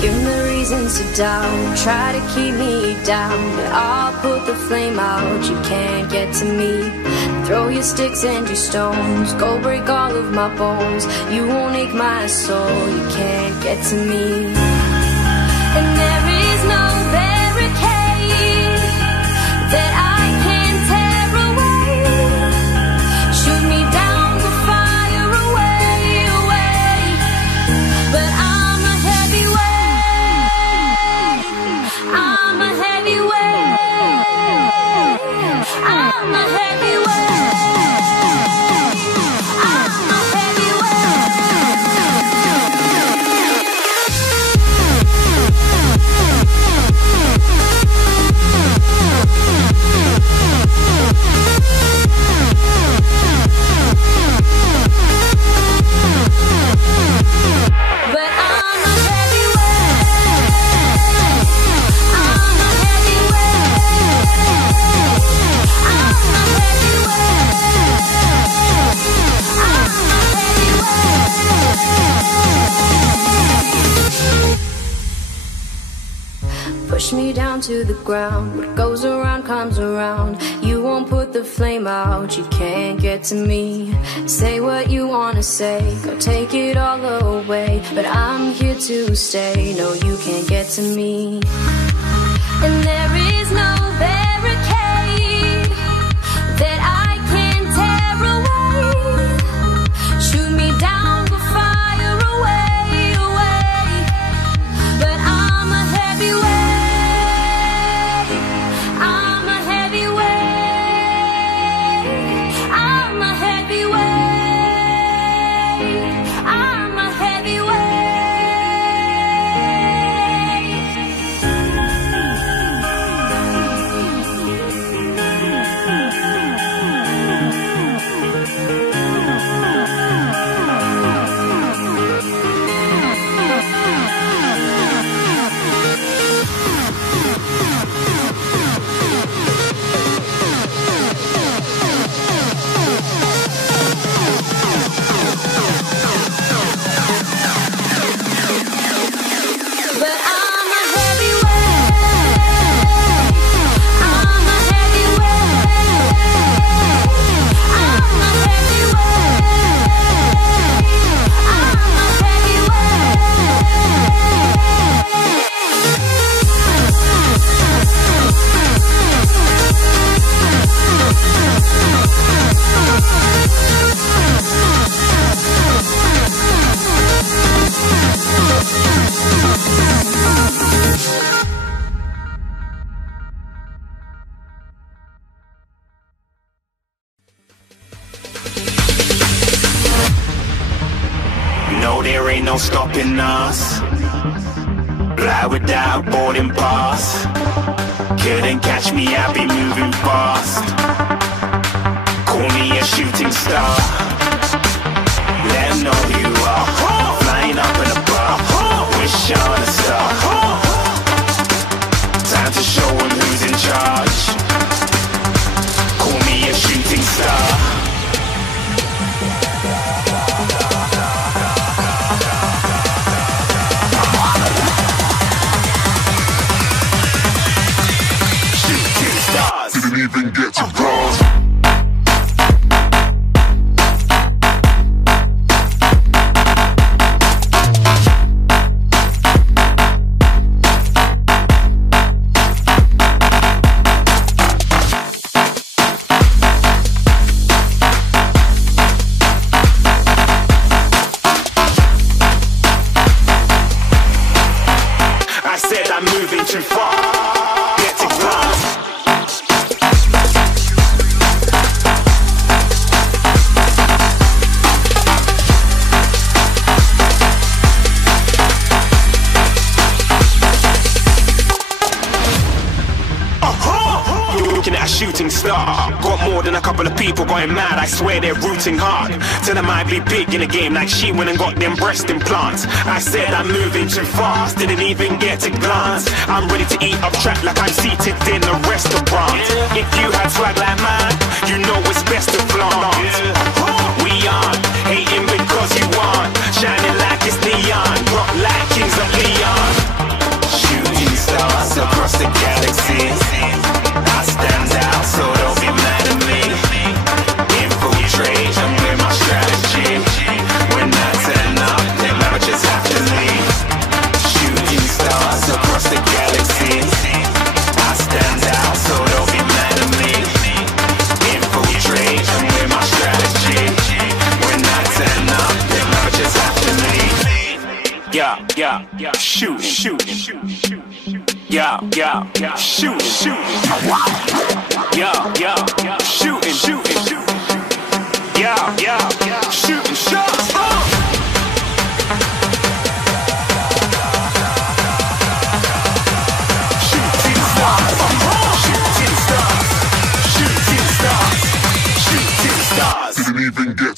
Give me reasons to doubt, try to keep me down, but I'll put the flame out, you can't get to me. Throw your sticks and your stones, go break all of my bones. You won't ache my soul, you can't get to me. And there is no barricade that I can tear away. Shoot me down to fire away, away. But I'm a heavyweight, I'm a heavyweight, I'm a heavyweight. Push me down to the ground, what goes around comes around. You won't put the flame out, you can't get to me. Say what you wanna say, go take it all away, but I'm here to stay, no you can't get to me. And there is no barricade that I can tear away. Shoot me down, go fire away, away. But I'm a heavyweight, there ain't no stopping us. Fly without boarding pass. Couldn't catch me, I'll be moving fast. Call me a shooting star. Let them know who you are. Flying up in a bar, wish on a star. Time to show them who's in charge. Call me a shooting star. Didn't even get to cross. I said I'm moving too far. Get to glass. Looking at a shooting star. Got more than a couple of people going mad, I swear they're rooting hard. Tell them I'd be big in the game like she went and got them breast implants. I said I'm moving too fast, didn't even get a glance. I'm ready to eat up track like I'm seated in a restaurant. If you had swag like mine, you know it's best yeah, shooting, yeah, shooting, yeah, shooting, yeah, shooting shots. Didn't even get